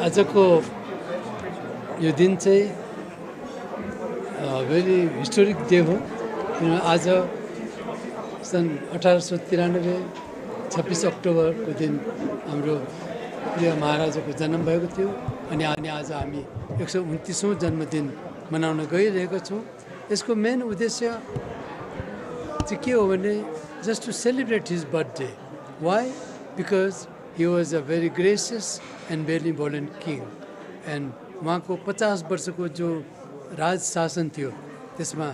आजको यो दिन चाहिँ भेरी हिस्टोरिक डे हो किनभने आज सन् 1893 26 अक्टोबरको दिन हाम्रो प्रिय महाराजाको जन्म भएको थियो अनि आज हामी 129औं जन्मदिन मनाउन गइरहेका छौँ। यसको मेन उद्देश्य चाहिँ के हो भने just to celebrate his birthday. Why? Because he was a very gracious and benevolent king and उहाँको 50 वर्षको जो राज शासन थियो त्यसमा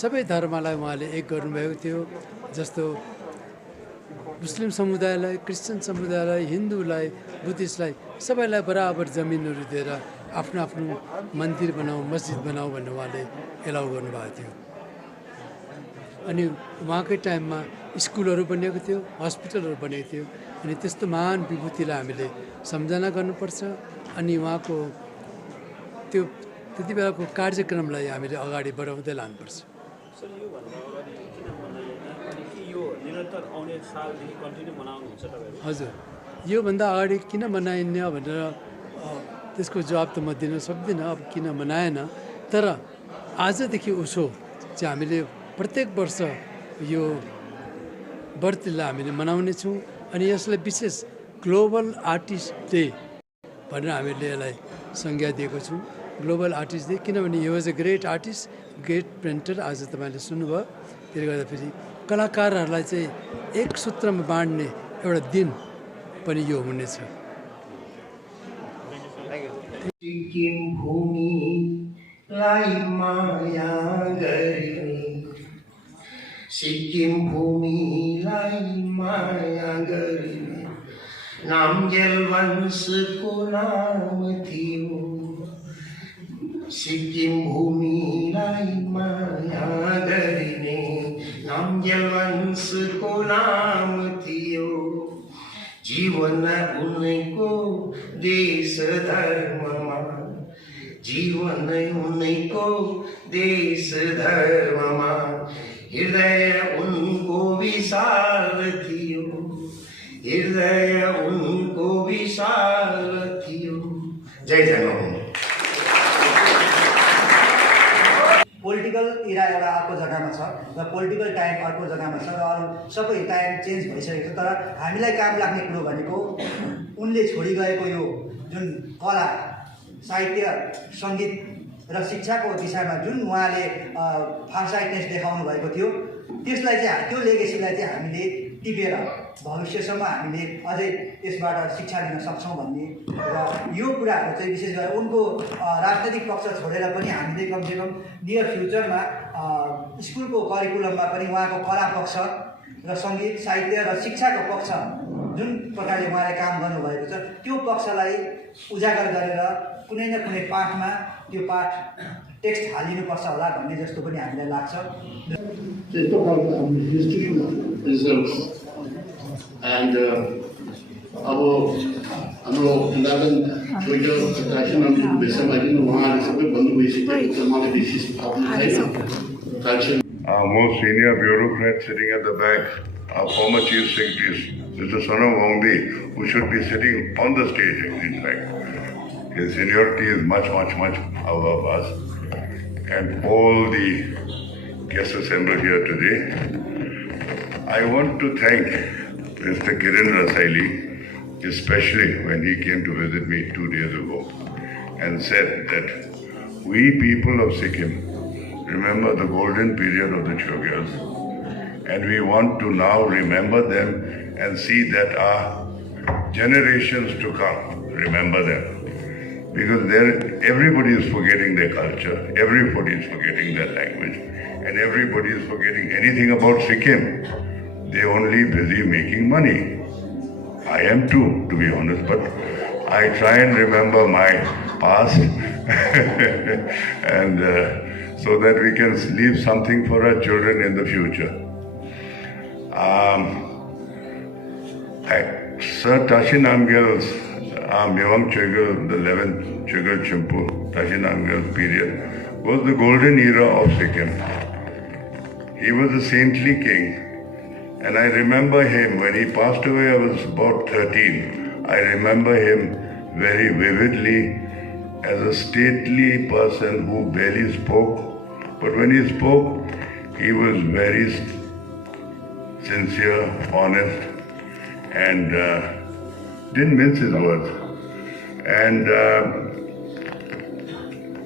सबै धर्मलाई उहाँले एक गर्नुभएको थियो। जस्तो मुस्लिम समुदायलाई, क्रिश्चियन समुदायलाई, हिन्दूलाई, बुद्धिस्टलाई सबैलाई बराबर जमिनहरू दिएर आफ्नो आफ्नो मन्दिर बनाऊ, मस्जिद बनाऊ भन्ने उहाँले एलाउ गर्नुभएको थियो। अनि उहाँकै टाइममा स्कुलहरू बनिएको थियो, हस्पिटलहरू बनेको थियो। अनि त्यस्तो महान विभूतिलाई हामीले सम्झना गर्नुपर्छ अनि उहाँको त्यो त्यति बेलाको कार्यक्रमलाई हामीले अगाडि बढाउँदै लानुपर्छ। हजुर, योभन्दा अगाडि किन मनाइन्न भनेर त्यसको जवाब त म दिन सक्दिनँ, अब किन मनाएन। तर आजदेखि उसो चाहिँ हामीले प्रत्येक वर्ष यो बर्थडेलाई हामीले मनाउने छौँ अनि यसलाई विशेष ग्लोबल आर्टिस्ट डे भनेर हामीले यसलाई संज्ञा दिएको छौँ। ग्लोबल आर्टिस्ट डे किनभने he was a great artist, great painter. आज तपाईँले सुन्नुभयो। त्यसले गर्दाखेरि कलाकारहरूलाई चाहिँ एक सूत्रमा बाँड्ने एउटा दिन पनि यो हुनेछ। सिक्किम भूमिलाई माया गर्ने, सिक्किम भूमिलाई माया गर्ने नामगेल वंशको नाम थियो। सिक्किम भूमिलाई माया गर्ने नामगेल वंशको नाम थियो। जीवन उनको देश धर्ममा, जीवन उनको देश धर्ममा, हृदय उनको विशाल थियो, हृदय उनको विशाल थियो। जय जन्मभूमि। पोलिटिकल इरा एउटा अर्को जग्गामा छ र पोलिटिकल टाइम अर्को जग्गामा छ र अरू सबै टाइम चेन्ज भइसकेको छ। तर हामीलाई काम लाग्ने कुरो भनेको उनले छोडी गएको यो जुन कला, साहित्य, सङ्गीत र शिक्षाको दिशामा जुन उहाँले फारसाइटनेस देखाउनु भएको थियो त्यसलाई चाहिँ, त्यो लेगेसीलाई चाहिँ हामीले टिपेर भविष्यसम्म हामीले अझै यसबाट शिक्षा दिन सक्छौँ भन्ने र यो कुराहरू चाहिँ विशेष गरेर उनको राजनैतिक पक्ष छोडेर पनि हामीले कमसेकम नियर फ्युचरमा स्कुलको करिकुलममा पनि उहाँको कला पक्ष र सङ्गीत, साहित्य र शिक्षाको पक्ष जुन प्रकारले उहाँले काम गर्नुभएको छ त्यो पक्षलाई उजागर गरेर कुनै न कुनै पाठमा त्यो पाठ टेक्स्ट हालिनुपर्छ होला भन्ने जस्तो पनि हामीलाई लाग्छ। त्यस्तो खालको हाम्रो हिस्ट्री रिजल्ट्स एन्ड अब हाम्रो 11 छोइजो ट्रेडिसनल विषयमा किन उहाँले सबै भन्नु भइसकेको छ, मलाई विशेष थाहा Most senior bureaucrats sitting at the back, our former chief secretaries, Mr. Sonam Wangdi, who should be sitting on the stage in fact. His seniority is much above us. And all the guests assembled here today. I want to thank Mr. Kiran Rasaili, especially when he came to visit me 2 days ago and said that we people of Sikkim remember the golden period of the Chogyals and we want to now remember them and see that our generations to come remember them. Because everybody is forgetting their culture, everybody is forgetting their language, and everybody is forgetting anything about Sikkim. They're only busy making money. I am too, to be honest, but I try and remember my past and so that we can leave something for our children in the future. Sir Tashi Namgyal's Mewang Chogyal, the 11th Chogyal Chimpu, Tashi Namgyal period, was the golden era of Sikkim. He was a saintly king. And I remember him, when he passed away, I was about 13. I remember him very vividly as a stately person who barely spoke, but when he spoke, he was very sincere, honest, and didn't mince his words. And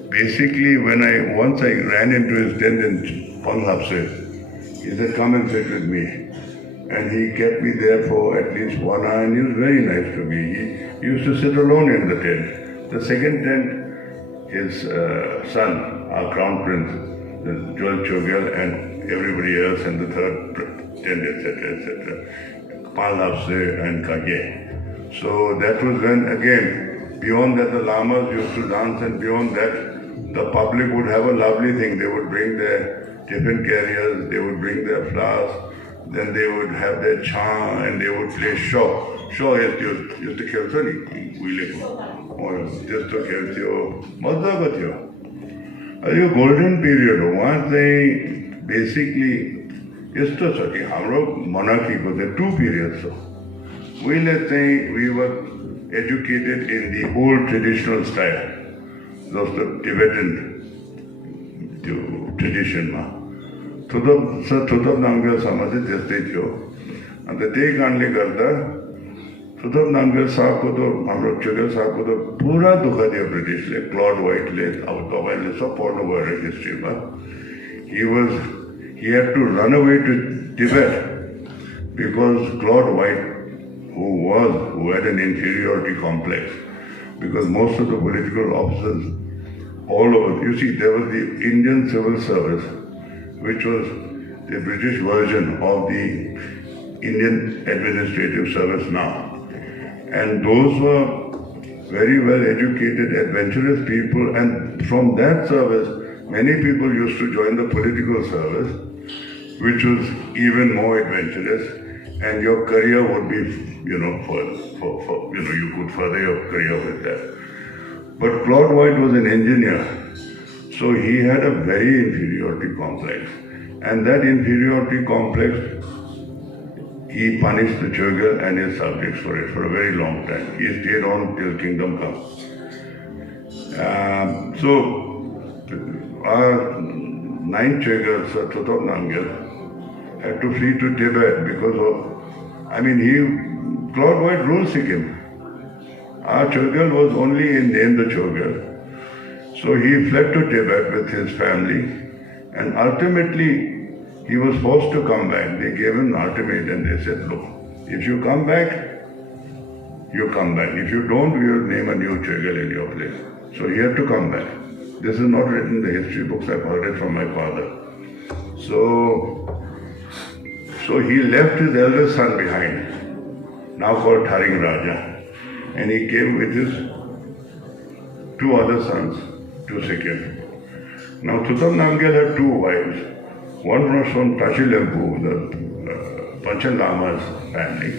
basically, once I ran into his tent in Panghapse, he said, "Come and sit with me." And he kept me there for at least 1 hour, and he was very nice to me. He used to sit alone in the tent. The second tent, his son, our crown prince, Joel Chogyal, and everybody else, and the third tent, etc., Panghapse and Kage. So that was when, again, beyond that the lamas used to dance, and beyond that the public would have a lovely thing. They would bring their tiffin carriers, they would bring their flowers, then they would have their cha, and they would play shaw. Shaw is just a khelta or just a khelta mazza ka थियो. यो golden period हो वहाँ चाहिँ basically यस्तो छ कि हाम्रो monarchyको चाहिँ 2 periods हो. We were educated in the old traditional style, जस्तो Tibetan tradition मा. थुथप नामग्यालसम्म चाहिँ त्यस्तै थियो. अन्त त्यही कारणले गर्दा थुथप नामग्याल साहबको त हाम्रो चोग्याल साहबको त पुरा दुःख दियो ब्रिटिसले. क्लड वाइटले, अब तपाईँले सब पढ्नुभयो अरे हिस्ट्रीमा, he had to run away to Tibet because Claude White, who had an inferiority complex, because most of the political officers all over, you see, there was the Indian Civil Service, which was the British version of the Indian Administrative Service now. And those were very well educated, adventurous people, and from that service, many people used to join the political service, which was even more adventurous, and your career would be, you could further your career with that. But Claude White was an engineer, so he had a very inferiority complex. And that inferiority complex, he punished the Chogyal and his subjects for it for a very long time. He stayed on till kingdom come. So, our 9th Chogyal, Sir Thotop Namgyal, had to flee to Tibet because of, Claude White ruled Sikkim. Our Chogyal was only in name the Chogyal. So he fled to Tibet with his family, and ultimately he was forced to come back. They gave him an ultimatum. They said, look, if you come back, you come back. If you don't, we will name a new Chogyal in your place. So he had to come back. This is not written in the history books. I've heard it from my father. So he left his eldest son behind, now called Tharing Raja. And he came with his 2 other sons to Sikkim. Now Thotop Namgyal had 2 wives. One was from Tachilempu, the Panchen Lama's family.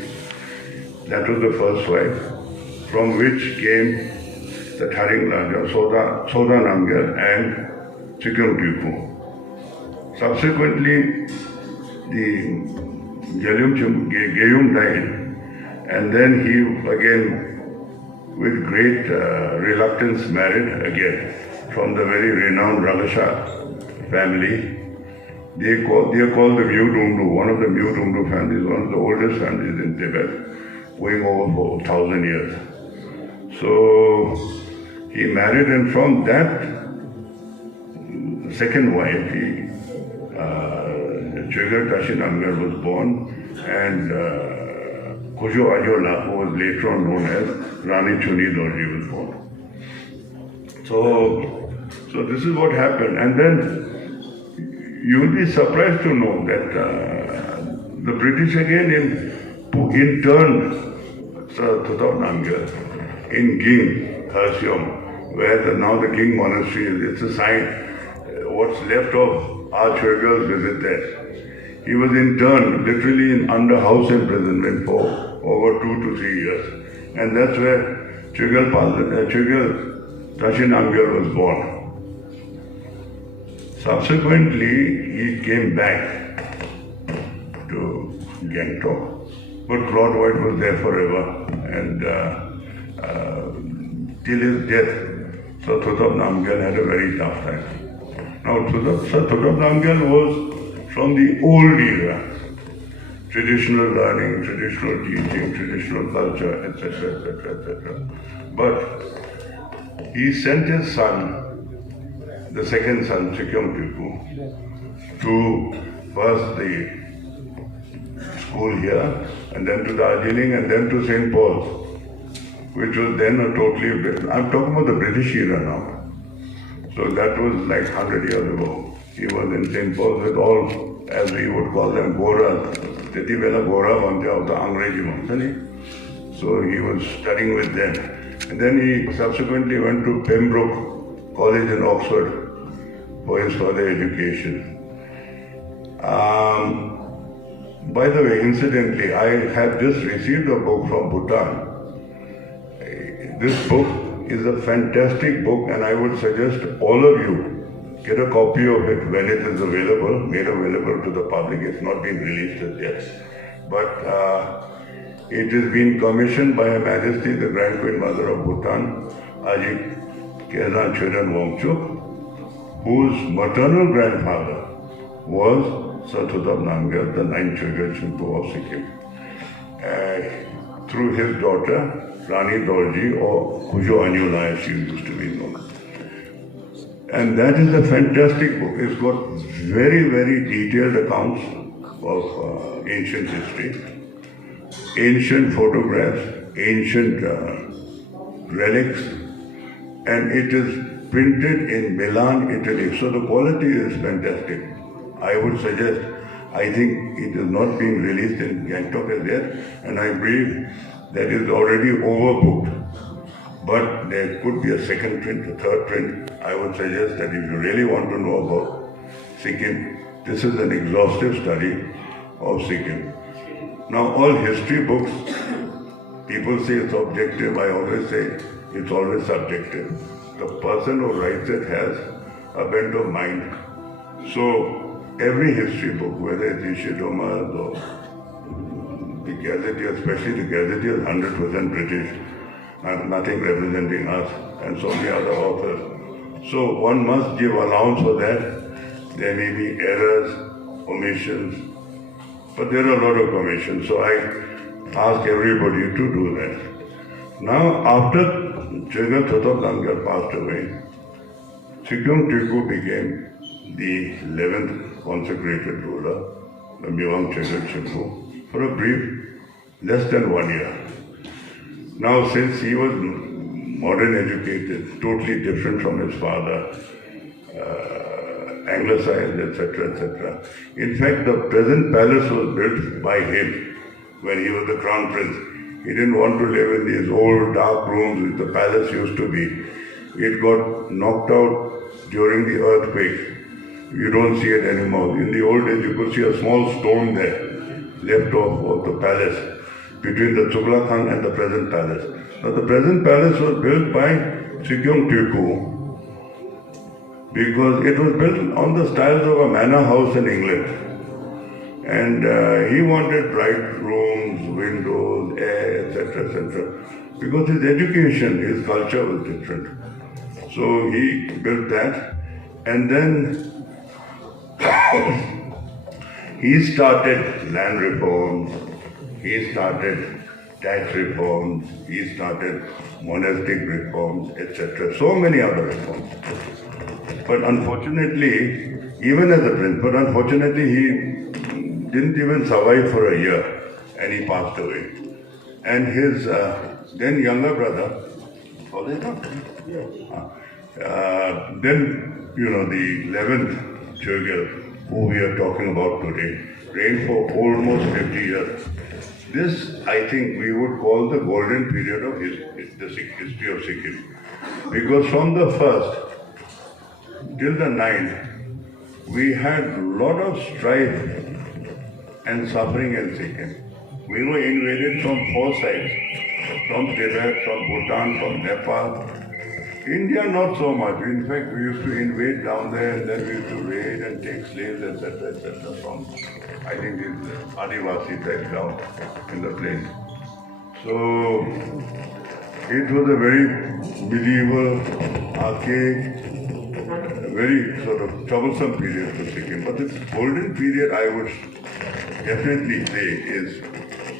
That was the first wife, from which came the Tharing Raja, Soda Namgyal and Sikkim Tipu. Subsequently, the Geyum died, and then he again, with great reluctance, married again from the very renowned Ragasha family. They are called the Mew Dumdu, one of the Mew Dumdu families, one of the oldest families in Tibet, going over for 1,000 years. So he married, and from that second wife, Chogyal Tashi Namgyal was born, and Kujo Ajola, who was later on known as Rani Chuni Dorji, was born. So this is what happened. And then you will be surprised to know that the British again interned Sir Thotop Namgyal in Ging, Kharsiom, where now the Ging Monastery is. It's a sign, what's left of our Chogyal's visit there. He was interned literally under house imprisonment for over 2 to 3 years. And that's where Chogyal Tashi Namgyal was born. Subsequently, he came back to Gangtok, but Claude White was there forever, and till his death, Sir Thudap Namgyal had a very tough time. Now, Sir Thudap Namgyal was from the old era, traditional learning, traditional teaching, traditional culture, etc., etc., etc. But he sent his son, the second son, Sikyom Tipu, to first the school here, and then to Darjeeling, and then to St. Paul's, which was then a totally, I'm talking about the British era now. So that was like 100 years ago. He was in St. Paul's with all, as we would call them, Goras. Teti Vela Gora Bante of the Angreji monks. So he was studying with them. And then he subsequently went to Pembroke College in Oxford for his further education. By the way, incidentally, I have just received a book from Bhutan. This book is a fantastic book, and I would suggest all of you get a copy of it when it is available, made available to the public. It's not been released as yet. But it has been commissioned by Her Majesty, the Grand Queen Mother of Bhutan, Ajit Khezan Choden Wangchuk, whose maternal grandfather was Sir Thudap Namgyal, the 9th Chogyal Chimpu of Sikkim. Through his daughter, Rani Dorji, or Kujo Anyula, as she used to be known. And that is a fantastic book. It's got very, very detailed accounts of ancient history, ancient photographs, ancient relics, and it is printed in Milan, Italy. So the quality is fantastic. I would suggest, I think it is not being released in Gangtok as yet, and I believe that is already overbooked. But there could be a second print, a third print. I would suggest that if you really want to know about Sikkim, this is an exhaustive study of Sikkim. Now, all history books, people say it's objective. I always say it's always subjective. The person who writes it has a bent of mind. So, every history book, whether it's Ishidoma's or the Gazetteer, especially the Gazetteer, is 100% British, and nothing representing us, and so many other authors. So one must give allowance for that. There may be errors, omissions, but there are a lot of omissions. So I ask everybody to do that. Now, after Chogyal Thudap Namgyal passed away, Sikyom Tipu became the 11th consecrated ruler, the Mewang Chogyal Chimpu, for a brief, less than 1 year. Now, since he was modern educated, totally different from his father, anglicized, etc., etc. In fact, the present palace was built by him when he was the crown prince. He didn't want to live in these old dark rooms which the palace used to be. It got knocked out during the earthquake. You don't see it anymore. In the old days, you could see a small stone there, left off of the palace, between the Tughlaq Khan and the present palace. Now, the present palace was built by Sikyom Tipu because it was built on the styles of a manor house in England. And he wanted bright rooms, windows, air, etc., etc. Because his education, his culture was different. So he built that. And then he started land reforms, he started tax reforms, he started monastic reforms, etc. So many other reforms. But unfortunately, even as a prince, he didn't even survive for a year, and he passed away. And his then younger brother, then, the 11th Chogyal, who we are talking about today, reigned for almost 50 years. This, I think, we would call the golden period of the history of Sikkim. Because from the first till the 9th, we had a lot of strife and suffering in Sikkim. We were invaded from 4 sides, from Tibet, from Bhutan, from Nepal. India, not so much. In fact, we used to invade down there, and then we used to raid and take slaves, etc., from, I think, these Adivasi types down in the plains. So, It was a very medieval, archaic, very sort of troublesome period for Sikkim. But the golden period I would definitely say is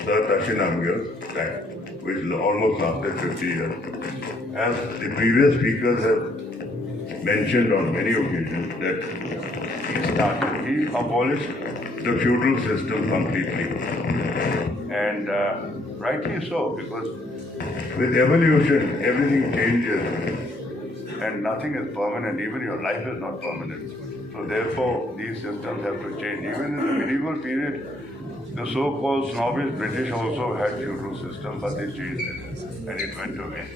Sir Tashinamgar's time, which almost lasted 50 years. As the previous speakers have mentioned on many occasions that he abolished the feudal system completely. And rightly so, because with evolution, everything changes. And nothing is permanent, even your life is not permanent. So therefore, these systems have to change. Even in the medieval period, the so-called snobbish British also had feudal system, but they changed it, and it went away.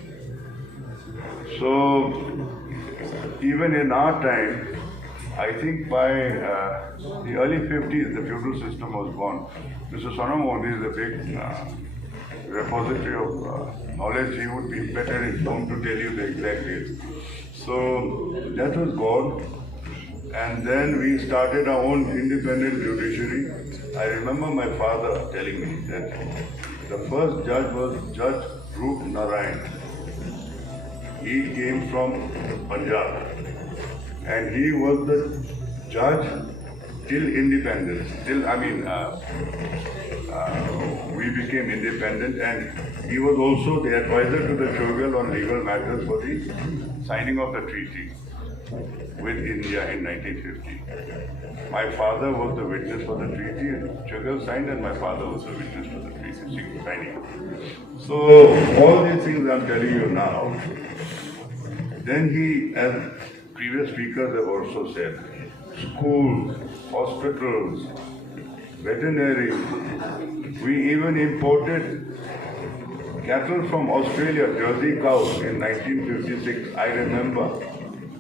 So, even in our time, I think by the early 50s, the feudal system was gone. Mr. Sonam Modi is a big repository of knowledge. He would be better informed to tell you the exact date. So that was gone, and then we started our own independent judiciary. I remember my father telling me that the first judge was Judge Roop Narayan. He came from Punjab, and he was the judge till independence. We became independent, and he was also the advisor to the Chogal on legal matters for the signing of the treaty with India in 1950. My father was the witness for the treaty, and Chogal signed, and my father was the witness for the treaty signing. So all these things I'm telling you now. Then he, as previous speakers have also said, schools, hospitals, veterinary. We even imported cattle from Australia, Jersey cows, in 1956. I remember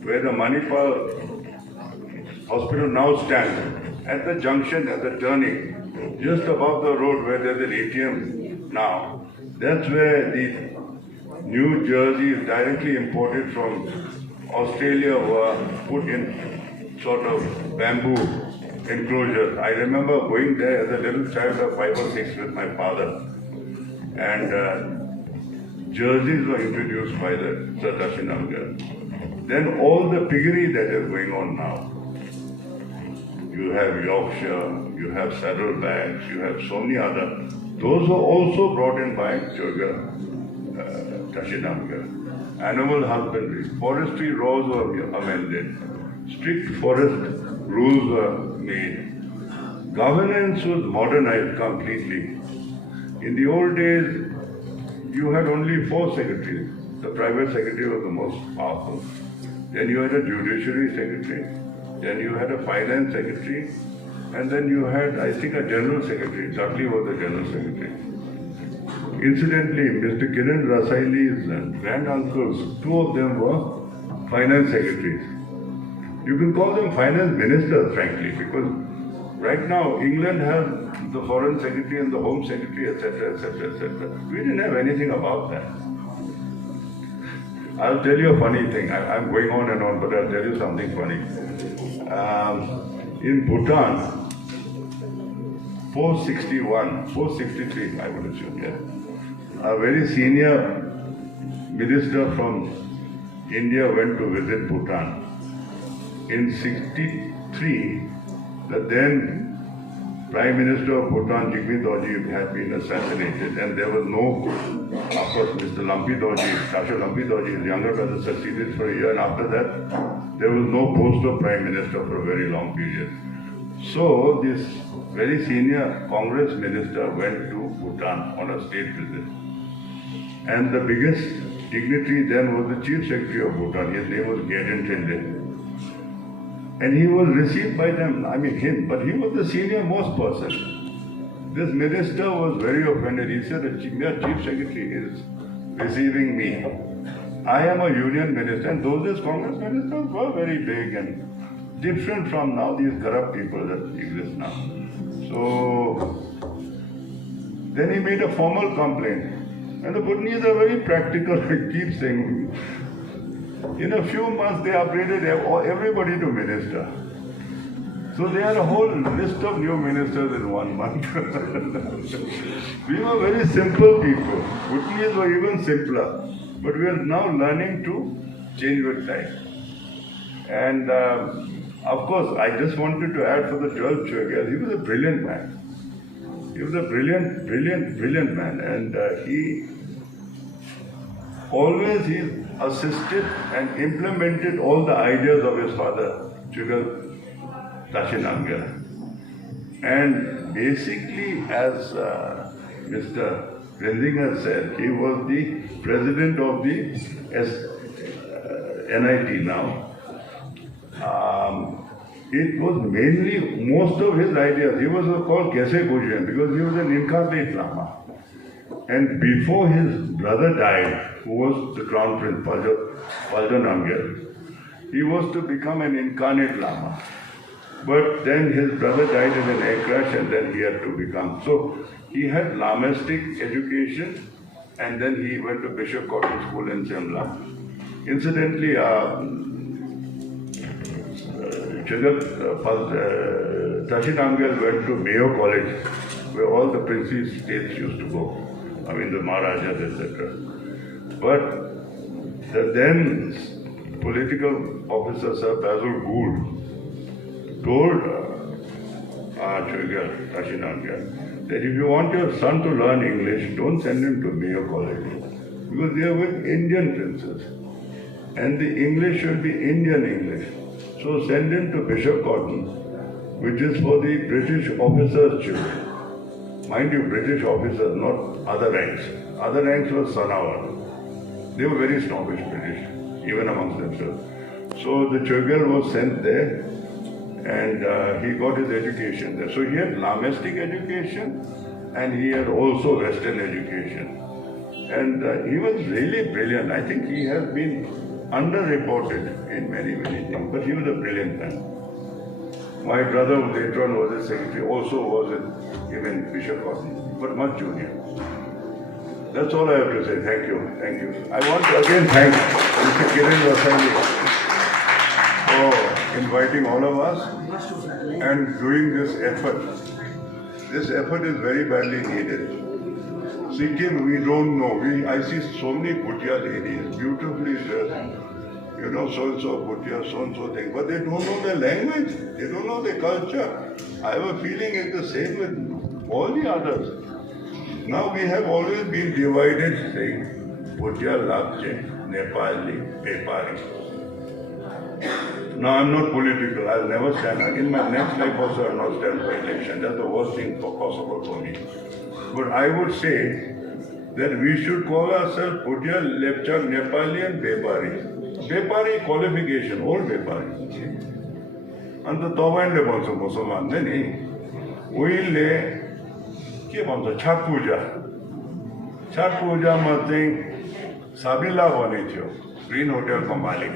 where the Manipal hospital now stands, at the junction, at the turning, just above the road where there's an ATM now. That's where the New Jersey is directly imported from Australia, were put in sort of bamboo enclosures. I remember going there as a little child of 5 or 6 with my father, and jerseys were introduced by the Sir Tashinamgar. Then all the piggery that is going on now. You have Yorkshire, you have saddlebags, you have so many other. Those were also brought in by Chogal Tashinamgar. Animal husbandry, forestry laws were amended, strict forest rules were made. Governance was modernized completely. In the old days, you had only 4 secretaries. The private secretary was the most powerful. Then you had a judiciary secretary. Then you had a finance secretary. And then you had, I think, a general secretary. Dudley was the general secretary. Incidentally, Mr. Kiran Rasaili's granduncles, 2 of them were finance secretaries. You can call them finance ministers, frankly, because right now England has the foreign secretary and the home secretary, etc., etc., etc. We didn't have anything about that. I'll tell you a funny thing. I'm going on and on, but I'll tell you something funny. In Bhutan, 463, I would assume, yeah. A very senior minister from India went to visit Bhutan. In 63, the then Prime Minister of Bhutan, Jigme Dorji, had been assassinated, and there was no, of course, Mr. Lumpy Dorji, Shasha Lumpy Dorji, his younger brother, succeeded for a year, and after that, there was no post of Prime Minister for a very long period. So, this very senior Congress minister went to Bhutan on a state visit. And the biggest dignitary then was the Chief Secretary of Bhutan. His name was Gedin Tende. And he was received by them, but he was the senior most person. This minister was very offended. He said, the Chief Secretary is receiving me. I am a union minister, and those days Congress ministers were very big and different from now these corrupt people that exist now. So, then he made a formal complaint. And the Bhutanese are very practical. I keep saying, in a few months they upgraded everybody to minister. So they had a whole list of new ministers in 1 month. We were very simple people. Bhutanese were even simpler. But we are now learning to change with time. And of course, I just wanted to add for the 12th Chogyal, he was a brilliant man. He was a brilliant man. And he always assisted and implemented all the ideas of his father, Chogyal Tashi Namgyal. And basically, as Mr. Rendinger said, he was the president of the NIT now. It was mainly, most of his ideas, he was called Kese Gujian because he was an incarnate Lama. And before his brother died, who was the Crown Prince, Paljo Namgyal, he was to become an incarnate Lama. But then his brother died in an air crash and then he had to become. So he had Lamistic education and then he went to Bishop Cotton School in Simla. Incidentally, Tashi Namgyal went to Mayo College where all the princely states used to go. I mean the Maharajas, etc. But the then political officer Sir Basil Gould told Chogyal, Tashi Namgyal, that if you want your son to learn English, don't send him to Mayo College because they are with Indian princes and the English should be Indian English. So send him to Bishop Cotton, which is for the British officers' children. Mind you, British officers, not other ranks. Other ranks were Sanawar. They were very snobbish British, even amongst themselves. So the Chogyal was sent there and he got his education there. So he had Lamistic education and he had also Western education. And he was really brilliant. I think he has been underreported in many things, but he was a brilliant man. My brother later on was a secretary, also was even Bishop Cotton, but much junior. That's all I have to say. Thank you. I want to again thank Mr. Kiran Vasani for inviting all of us and doing this effort. This effort is very badly needed. Sikkim, we don't know. I see so many Bhutia ladies, beautifully dressed. You know, so-and-so Bhutia, so-and-so thing. But they don't know the language. They don't know the culture. I have a feeling it's the same with all the others. Now we have always been divided, saying Bhutia, Lapche, Nepali, Bepari. Now I'm not political. I'll never stand. In my next life also I'll not stand for election. That's the worst thing possible for me. But I would say that we should call ourselves Bhutia, Lepcha, Nepali and Bepari. Bepari qualification, old Bepari. And the Tawainle also Musalman, then we के भन्छ छठ पूजामा चाहिँ साबिला भने थियो green होटलको मालिक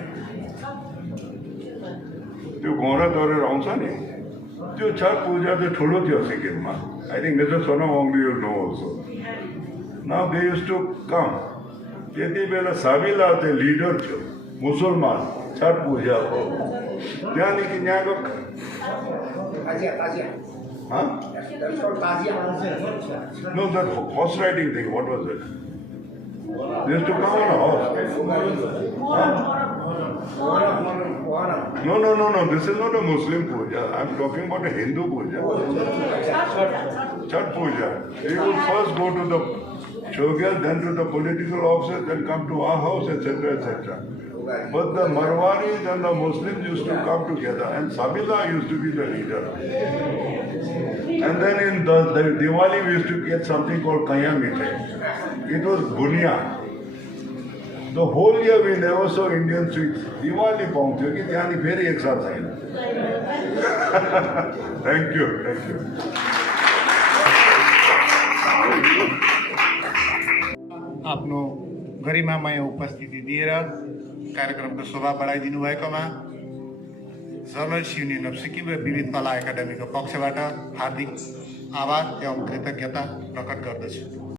त्यो गौरा गरेर आउँछ नि त्यो छठ पूजा चाहिँ ठुलो थियो सिक्किममा I think mister Sonam Wangdi will know also now they used to come त्यति बेला साबिला चाहिँ लिडर थियो मुसलमान छठ पूजाको त्यहाँदेखि यहाँको Huh? That's called Tazia. No, that horse riding thing, what was it? They used to come on a horse. Huh? No, this is not a Muslim puja. I'm talking about a Hindu puja. Chhat puja. They would first go to the Chogyal, then to the political officers, then come to our house, etc., etc. But the Marwaris and the Muslims used to come together, and Sabila used to be the leader. And then in the Diwali, we used to get something called Kaya Mithai. It was Bunia. The whole year we never saw Indian sweets. Diwali paunchyo ki tyani pheri ek saath aina. Thank you. आफ्नो गरिमामय उपस्थिति दिएर कार्यक्रमको शोभा बढाइदिनु भएकोमा journalist union of Sikkim र विविध कला एकाडेमीको पक्षबाट हार्दिक आभार एवं कृतज्ञता प्रकट गर्दछु।